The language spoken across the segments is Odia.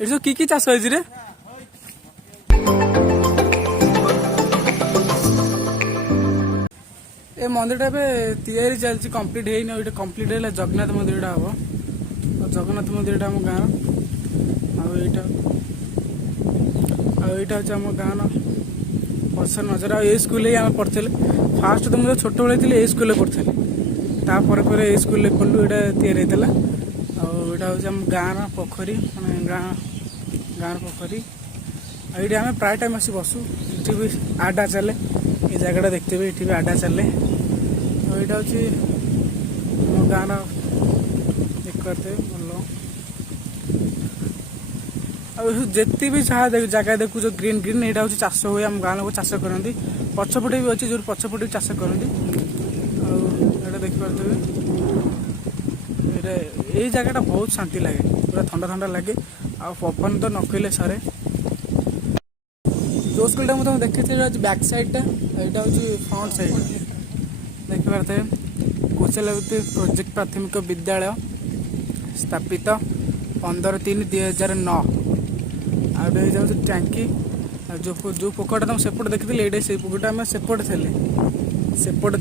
ଏଠି ସବୁ କି ଚାଷ ହେଇଛି ରେ? ଏ ମନ୍ଦିରଟା ଏବେ ତିଆରି ଚାଲିଛି, କମ୍ପ୍ଲିଟ ହେଇନି। ଏଇଟା କମ୍ପ୍ଲିଟ ହେଲେ ଜଗନ୍ନାଥ ମନ୍ଦିରଟା ହବ। ଜଗନ୍ନାଥ ମନ୍ଦିରଟା ଆମ ଗାଁର। ଆଉ ଏଇଟା ହେଉଛି ଆମ ଗାଁର ପଛ ନଜର। ଆଉ ଏଇ ସ୍କୁଲରେ ହିଁ ଆମେ ପଢ଼ିଥିଲେ। ଫାଷ୍ଟ ତ ମୁଁ ଛୋଟବେଳେ ଥିଲି ଏଇ ସ୍କୁଲରେ ପଢ଼ିଥିଲି, ତାପରେ ପରେ ଏଇ ସ୍କୁଲରେ ପଢ଼ିଲୁ। ଏଇଟା ତିଆରି ହେଇଥିଲା। ଆଉ ଏଇଟା ହେଉଛି ଆମ ଗାଁର ପୋଖରୀ, ମାନେ ଗାଁର ପୋଖରୀ। ଆଉ ଏଇଠି ଆମେ ପ୍ରାୟ ଟାଇମ୍ ଆସି ବସୁ। ଏଠି ବି ଆଡା ଚାଲେ, ଏ ଜାଗାଟା ଦେଖିଥିବେ, ଏଠି ବି ଆଡା ଚାଲେ। ଆଉ ଏଇଟା ହେଉଛି ଆମ ଗାଁର, ଦେଖିପାରୁଥିବେ ଭଲ। ଆଉ ଯେତେ ବି ଜାଗା ଦେଖୁଛ ଗ୍ରୀନ୍ ଗ୍ରୀନ୍, ଏଇଟା ହେଉଛି ଚାଷ ହୁଏ। ଆମ ଗାଁ ଲୋକ ଚାଷ କରନ୍ତି। ପଛପଟେ ବି ଅଛି, ଯୋଉ ପଛପଟେ ବି ଚାଷ କରନ୍ତି। ଆଉ ଏଇଟା ଦେଖିପାରୁଥିବେ, ଏଇ ଜାଗାଟା ବହୁତ ଶାନ୍ତି ଲାଗେ, ପୁରା ଥଣ୍ଡା ଥଣ୍ଡା ଲାଗେ। ଆଉ ପବନ ତ ନ କହିଲେ ସରେ। ଯୋଉ ସ୍କୁଲଟା ମୁଁ ତମକୁ ଦେଖିଥିଲି ହେଉଛି ବ୍ୟାକ୍ ସାଇଡ଼୍ଟା, ଏଇଟା ହେଉଛି ଫ୍ରଣ୍ଟ ସାଇଡ଼୍। ଦେଖିପାରୁଥିବେ କୋଚଲାବତୀ ପ୍ରୋଜେକ୍ଟ ପ୍ରାଥମିକ ବିଦ୍ୟାଳୟ ସ୍ଥାପିତ 15/3/2009। ଆଉ ଏଇଟା ହେଇଯାଉଛି ଟ୍ୟାଙ୍କି। ଆଉ ଯୋଉ ପୋଖରୀଟା ତମ ସେପଟେ ଦେଖିଥିଲି, ଏଇଟା ସେଇ ପୋଖରୀଟା। ଆମେ ସେପଟେ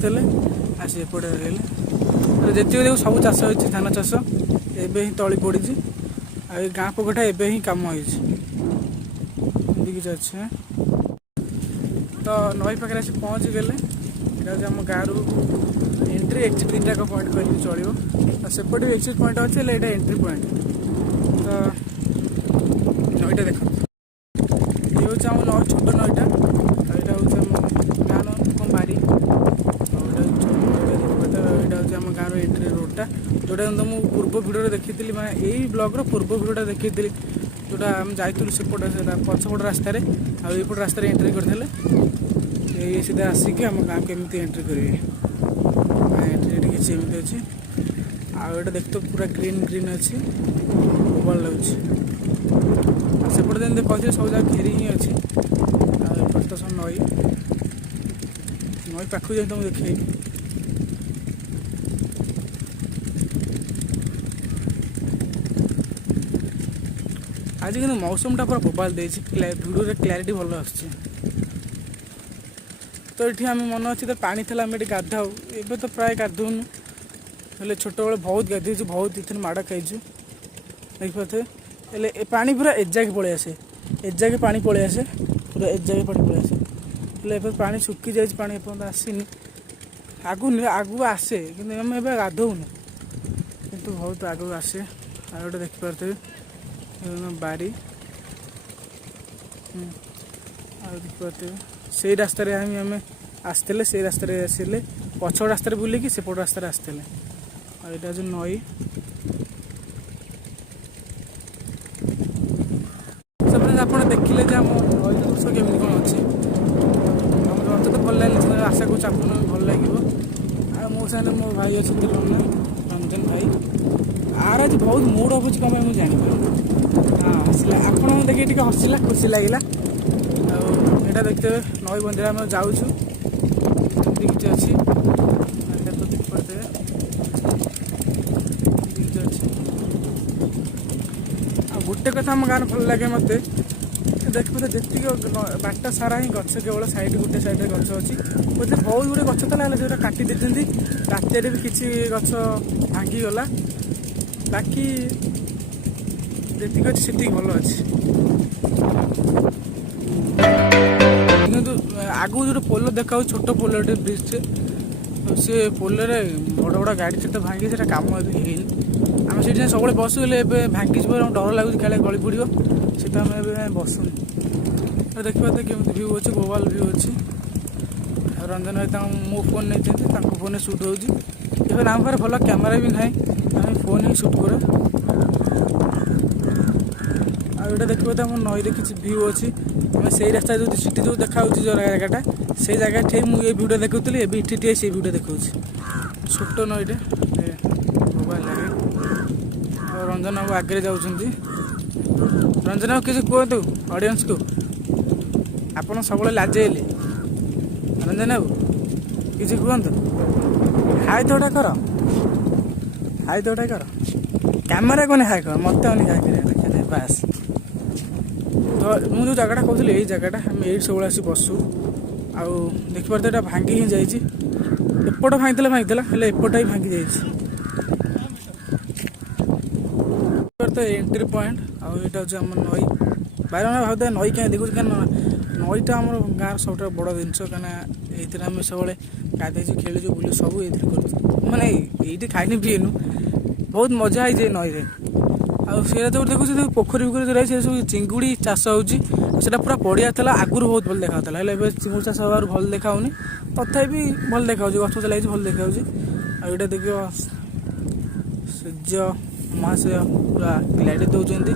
ଥିଲେ ଆଉ ସେପଟେ ରହିଲେ। ଯେତିକି ଦେଖୁ ସବୁ ଚାଷ ହେଇଛି, ଧାନ ଚାଷ ଏବେ ହିଁ ତଳି ପଡ଼ିଛି। ଆଉ ଏଇ ଗାଁ ପୋଖରୀଟା ଏବେ ହିଁ କାମ ହେଇଛି। ଏମିତି କିଛି ଅଛି। ତ ନଈ ପାଖରେ ଆସି ପହଞ୍ଚିଗଲେ। ଏଇଟା ହେଉଛି ଆମ ଗାଁରୁ ଏଣ୍ଟ୍ରି ଏକ୍ଜିଟ୍ ଦୁଇଟାକ ପଏଣ୍ଟ କରିକି ଚଳିବ। ଆଉ ସେପଟେ ବି ଏକ୍ଜିଟ୍ ପଏଣ୍ଟ ଅଛି, ହେଲେ ଏଇଟା ଏଣ୍ଟ୍ରି ପଏଣ୍ଟ। ତ ନଈଟା ଦେଖନ୍ତୁ, ଇଏ ହେଉଛି ଆମ ଛୋଟ ନଈଟା। ଆଉ ଏଇଟା ହେଉଛି ଆମ ଗାଁର ବାରି। ଆଉ ଏଇଟା ହେଉଛି ଆମ ଗାଁର ଏଣ୍ଟ୍ରି ରୋଡ଼ଟା, ଯେଉଁଟା ମୁଁ ପୂର୍ବ ଭିଡ଼ିଓରେ ଦେଖିଥିଲି। ମାନେ ଏଇ ବ୍ଲଗ୍ର ପୂର୍ବ ଭିଡ଼ିଓଟା ଦେଖିଥିଲି, ଯେଉଁଟା ଆମେ ଯାଇଥିଲୁ ସେପଟେ, ସେଟା ପଛପଟ ରାସ୍ତାରେ। ଆଉ ଏଇପଟ ରାସ୍ତାରେ ଏଣ୍ଟ୍ରି କରିଥିଲେ। ଏଇ ସିଧା ଆସିକି ଆମ ଗାଁକୁ ଏମିତି ଏଣ୍ଟ୍ରି କରିବେ। ଏଣ୍ଟ୍ରି ଏଠି କିଛି ଏମିତି ଅଛି। ଆଉ ଏଇଟା ଦେଖୁଥିବ ପୁରା ଗ୍ରୀନ୍ ଗ୍ରୀନ୍ ଅଛି, ଭଲ ଲାଗୁଛି। ଆଉ ସେପଟେ ଯେମିତି କହିଥିଲେ ସବୁ ଜାଗା ଘେରି ହିଁ ଅଛି। ଆଉ ଏପଟେ ତ ସବୁ ନଈ ପାଖକୁ ଯାଇ ତମକୁ ଦେଖେଇବି। ଆଜି କିନ୍ତୁ ମୌସମଟା ପୁରା ବୋବାଲ ଦେଇଛି, ଭିଡ଼ିଓରେ କ୍ଲାରିଟି ଭଲ ଆସୁଛି। ତ ଏଠି ଆମେ ମନେ ଅଛି ତ ପାଣି ଥିଲା, ଆମେ ଏଠି ଗାଧାଉ। ଏବେ ତ ପ୍ରାୟ ଗାଧଉନୁ, ହେଲେ ଛୋଟବେଳେ ବହୁତ ଗାଧେଇଛୁ, ବହୁତ ଏଥିରେ ମାଡ଼ ଖାଇଛୁ। ଦେଖିପାରୁଥିବେ, ହେଲେ ଏ ପାଣି ପୁରା ଏଯାକେ ପଳେଇ ଆସେ, ପାଣି ପଳେଇ ଆସେ, ପୁରା ଏଯାକେ ପାଣି ପଳେଇ ଆସେ। ହେଲେ ଏବେ ପାଣି ଶୁଖି ଯାଇଛି, ପାଣି ଏପର୍ଯ୍ୟନ୍ତ ଆସିନି। ଆଗକୁ ଆସେ, କିନ୍ତୁ ଆମେ ଏବେ ଗାଧଉନୁ, କିନ୍ତୁ ବହୁତ ଆଗକୁ ଆସେ। ଆଉ ଗୋଟେ ଦେଖିପାରୁଥିବେ ବାରି। ଆଉ ଦେଖିପାରୁଥିବେ ସେଇ ରାସ୍ତାରେ ଆମେ ଆସିଥିଲେ, ସେଇ ରାସ୍ତାରେ ଆସିଲେ, ପଛ ରାସ୍ତାରେ ବୁଲିକି ସେପଟ ରାସ୍ତାରେ ଆସିଥିଲେ। ଆଉ ଏଇଟା ହେଉଛି ନଈ। ସେପଟେ ଆପଣ ଦେଖିଲେ ଯେ ଆମ ନଈ ଦୃଶ୍ୟ କେମିତି କ'ଣ ଅଛି। ମୋତେ ତ ଭଲ ଲାଗିଲା, ଆଶା କରୁଛି ଆପଣଙ୍କୁ ଭଲ ଲାଗିବ। ଆଉ ମୋ ସାଙ୍ଗରେ ମୋ ଭାଇ ଅଛନ୍ତି, ରଞ୍ଜନ ଭାଇ। ଆର ଆଜି ବହୁତ ମୁଡ଼ ଅଫ୍ ଅଛି, କ'ଣ ପାଇଁ ମୁଁ ଜାଣିପାରୁନି। ହସିଲା, ଆପଣଙ୍କୁ ଦେଖିକି ଟିକେ ହସିଲା, ଖୁସି ଲାଗିଲା। ଆଉ ଏଇଟା ଦେଖିଥିବେ ନଈ ବନ୍ଧରେ ଆମେ ଯାଉଛୁ, ଏମିତି କିଛି ଅଛି। ଦେଖିପାରୁଥିବେ ଏମିତି କିଛି ଅଛି। ଆଉ ଗୋଟେ କଥା ଆମ ଗାଁରେ ଭଲ ଲାଗେ ମୋତେ, ଦେଖିପାରୁଥିବେ ଯେତିକି ବାଟ ସାରା ହିଁ ଗଛ, କେବଳ ଗୋଟେ ସାଇଡ଼ରେ ଗଛ ଅଛି। ବୋଧେ ବହୁତ ଗୁଡ଼ିଏ ଗଛ ଥିଲା, ହେଲେ ସେଟା କାଟି ଦେଇଛନ୍ତି। ରାତିରେ ବି କିଛି ଗଛ ଭାଙ୍ଗିଗଲା, ବାକି ଯେତିକି ଅଛି ସେତିକି ଭଲ ଅଛି। କିନ୍ତୁ ଆଗକୁ ଯୋଉଟା ପୋଲ ଦେଖାଉଛି, ଛୋଟ ପୋଲଟେ, ବ୍ରିଜଟେ, ସେ ପୋଲରେ ବଡ଼ ବଡ଼ ଗାଡ଼ି ସେଟା ଭାଙ୍ଗି, ସେଟା କାମ ଏବେ ହେଇନି। ଆମେ ସେଇଠି ସବୁବେଳେ ବସୁ, ହେଲେ ଏବେ ଭାଙ୍ଗିଯିବ, ଆମକୁ ଡର ଲାଗୁଛି କାଳେ ଗଳି ପଡ଼ିବ, ସେଟା ଆମେ ଏବେ ବସୁନି। ଦେଖିପାରୁଥିବେ କେମିତି ଭିଉ ଅଛି, ବୋବାଲ ଭିଉ ଅଛି। ଆଉ ରଞ୍ଜନ ଭାଇ ମୋ ଫୋନ୍ ନେଇଛନ୍ତି, ତାଙ୍କ ଫୋନ୍ରେ ସୁଟ୍ ହେଉଛି। ଏବେ ଆମ ପାଖରେ ଭଲ କ୍ୟାମେରା ବି ନାହିଁ, ଆମେ ଫୋନ୍ ହିଁ ସୁଟ୍ କରୁ। ଆଉ ଏଇଟା ଦେଖିପାରୁଥିବେ ଆମ ନଈରେ କିଛି ଭିଉ ଅଛି। ଆମେ ସେଇ ରାସ୍ତା ସିଟି ଯେଉଁ ଦେଖାଯାଉଛି, ଯେଉଁ ଜାଗାଟା, ସେଇ ଜାଗା ଠିକ୍ ମୁଁ ଏଇ ଭିଡ଼ିଓ ଦେଖୁଥିଲି। ଏବେ ଏଠି ଠିକ୍ ସେଇ ଭିଡ଼ିଓ ଦେଖାଉଛି। ଛୋଟ ନଈଟେ, ମୋବାଇଲ ଲାଗେ। ଆଉ ରଞ୍ଜନ ବାବୁ ଆଗରେ ଯାଉଛନ୍ତି। ରଞ୍ଜନ ବାବୁ କିଛି କୁହନ୍ତୁ ଅଡ଼ିଏନ୍ସକୁ, ଆପଣ ସବୁବେଳେ ଲାଜେଇଲେ। ରଞ୍ଜନ ବାବୁ କିଛି କୁହନ୍ତୁ, ହାଇ ଦୌଡ଼ା କର, କ୍ୟାମେରା କନେ ହାଇ କର, ମୋତେ ଅନି ହାଇ କରିବା ଦରକାର ବାସ୍। ମୁଁ ଯେଉଁ ଜାଗାଟା କହୁଥିଲି ଏଇ ଜାଗାଟା ଆମେ ଏଇଠି ସବୁବେଳେ ଆସି ବସୁ। ଆଉ ଦେଖିପାରୁଥିବେ ଏଇଟା ଭାଙ୍ଗି ହିଁ ଯାଇଛି। ଏପଟ ଭାଙ୍ଗିଥିଲା ହେଲେ ଏପଟ ହିଁ ଭାଙ୍ଗି ଯାଇଛି। ତ ଏଣ୍ଟ୍ରି ପଏଣ୍ଟ ଆଉ ଏଇଟା ହେଉଛି ଆମର ନଈ। ବାଇରମାନେ ଭାବୁଥାଏ ନଈ କାହିଁ ଦେଖୁଛୁ, କାରଣ ନଈଟା ଆମର ଗାଁର ସବୁଠାରୁ ବଡ଼ ଜିନିଷ। କାହିଁକିନା ଏଇଥିରେ ଆମେ ସବୁବେଳେ ଗାଧେଇଛୁ, ଖେଳିଛୁ, ବୁଲିଛୁ, ସବୁ ଏଇଥିରେ କରୁଛୁ। ମାନେ ଏଇଠି ଖାଇନି ପିଇନୁ, ବହୁତ ମଜା ହେଇଛି ଏ ନଈରେ। ଆଉ ସେଇଟା ତ ଦେଖୁଛୁ ପୋଖରୀ ଯୋଉ ରହିଛି ସେ ସବୁ ଚିଙ୍ଗୁଡ଼ି ଚାଷ ହେଉଛି। ସେଇଟା ପୁରା ପଡ଼ିଆ ଥିଲା, ଆଗରୁ ବହୁତ ଭଲ ଦେଖାଯାଉଥିଲା, ହେଲେ ଏବେ ଚିଙ୍ଗୁଡ଼ି ଚାଷ ହେବାରୁ ଭଲ ଦେଖାହେଉନି। ତଥାପି ଭଲ ଦେଖାହେଉଛି, ଗଛ ଲାଗିଛି, ଭଲ ଦେଖାହେଉଛି। ଆଉ ଏଇଟା ଦେଖିବ ସୂର୍ଯ୍ୟ ମହାଶୟ ପୁରା ଲାଇଟ୍ ଦେଉଛନ୍ତି।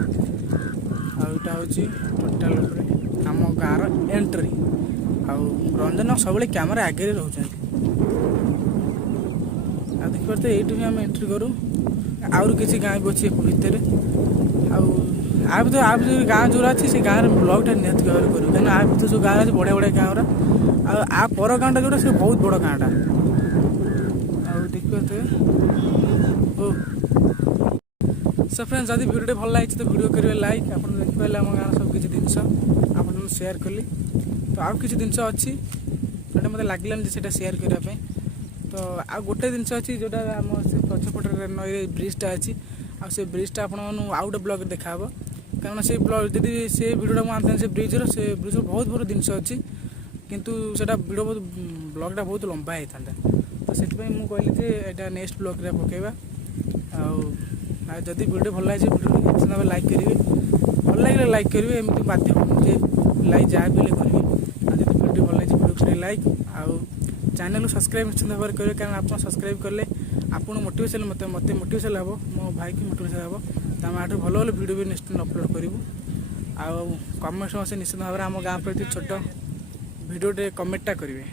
ଆଉ ଏଇଟା ହେଉଛି ଟୋଟାଲ ଉପରେ ଆମ ଗାଁର ଏଣ୍ଟ୍ରି। ଆଉ ରଞ୍ଜନ ସବୁବେଳେ କ୍ୟାମେରା ଆଗରେ ରହୁଛନ୍ତି। ଆଉ ଦେଖିପାରୁଥିବେ ଏଇଠୁ ହିଁ ଆମେ ଏଣ୍ଟ୍ରି କରୁ। ଆହୁରି କିଛି ଗାଁ ବି ଅଛି ଭିତରେ। ଆଉ ଆ ଭିତରେ ଗାଁ ଯେଉଁଗୁରା ଅଛି ସେ ଗାଁରେ ବ୍ଲଗ୍ଟା ନିହାତି ଭାବରେ କରିବୁ, କାହିଁକିନା ଆ ଭିତରେ ଯେଉଁ ଗାଁ ଅଛି ବଢ଼ିଆ ବଢ଼ିଆ ଗାଁ ଗୁରା। ଆଉ ଆ ପର ଗାଁଟା ଯେଉଁଟା ସେ ବହୁତ ବଡ଼ ଗାଁଟା। ଆଉ ଦେଖିପାରୁଥିବେ ସୋ ଫ୍ରେଣ୍ଡସ୍, ଯଦି ଭିଡ଼ିଓଟି ଭଲ ଲାଗିଛି ତ ଭିଡ଼ିଓ କରିବେ ଲାଇକ୍। ଆପଣ ଦେଖିପାରିଲେ ଆମ ଗାଁର ସବୁ କିଛି ଜିନିଷ ଆପଣଙ୍କୁ ସେୟାର କଲି। ତ ଆଉ କିଛି ଜିନିଷ ଅଛି ଯେଉଁଟା ମୋତେ ଲାଗିଲାନି ଯେ ସେଇଟା ସେୟାର କରିବା ପାଇଁ। ତ ଆଉ ଗୋଟେ ଜିନିଷ ଅଛି ଯେଉଁଟା ଆମ ସେ ପଛପଟରେ ନଈରେ ବ୍ରିଜ୍ଟା ଅଛି। ଆଉ ସେ ବ୍ରିଜ୍ଟା ଆପଣମାନଙ୍କୁ ଆଉ ଗୋଟେ ବ୍ଲଗ୍ରେ ଦେଖାହେବ। କାରଣ ସେ ବ୍ଲଗ୍ ଯଦି ସେ ଭିଡ଼ିଓଟା ମୁଁ ଆଣିଥାନ୍ତି ସେ ବ୍ରିଜ୍ର ବହୁତ ଭଲ ଜିନିଷ ଅଛି, କିନ୍ତୁ ସେଇଟା ଭିଡ଼ିଓ ବ୍ଲଗ୍ଟା ବହୁତ ଲମ୍ବା ହେଇଥାନ୍ତା। ତ ସେଥିପାଇଁ ମୁଁ କହିଲି ଯେ ଏଇଟା ନେକ୍ସଟ ବ୍ଲଗ୍ରେ ପକାଇବା। ଆଉ ଯଦି ଭିଡ଼ିଓ ଭଲ ଲାଗିଛି ଭିଡ଼ିଓ ନିଶ୍ଚିତ ଭାବେ ଲାଇକ୍ କରିବେ। ଭଲ ଲାଗିଲେ ଲାଇକ୍ କରିବେ, ଏମିତି ବାଧ୍ୟ ଯେ ଲାଇକ୍ ଯାହା ବି ହେଲେ କରିବେ। ଆଉ ଯଦି ଭିଡ଼ିଓ ଭଲ ଲାଗିଛି ଭିଡ଼ିଓ କରିବେ ଲାଇକ୍। ଆଉ ଚ୍ୟାନେଲକୁ ସବସ୍କ୍ରାଇବ୍ ନିଶ୍ଚିତ ଭାବରେ କରିବେ, କାରଣ ଆପଣ ସବସ୍କ୍ରାଇବ୍ କଲେ ଆପଣଙ୍କୁ ମୋଟିଭେସନ୍ ମୋତେ ମୋଟିଭେସନ୍ ହେବ, ମୋ ଭାଇକି ମୋଟିଭେସନ୍ ହେବ। ତ ଆମେ ଆଠୁ ଭଲ ଭଲ ଭିଡ଼ିଓ ବି ନିଶ୍ଚିତ ଅପଲୋଡ଼ କରିବୁ। ଆଉ କମେଣ୍ଟ ସମସ୍ତେ ନିଶ୍ଚିତ ଭାବରେ ଆମ ଗାଁ ପ୍ରତି ଛୋଟ ଭିଡ଼ିଓଟେ କମେଣ୍ଟଟା କରିବେ।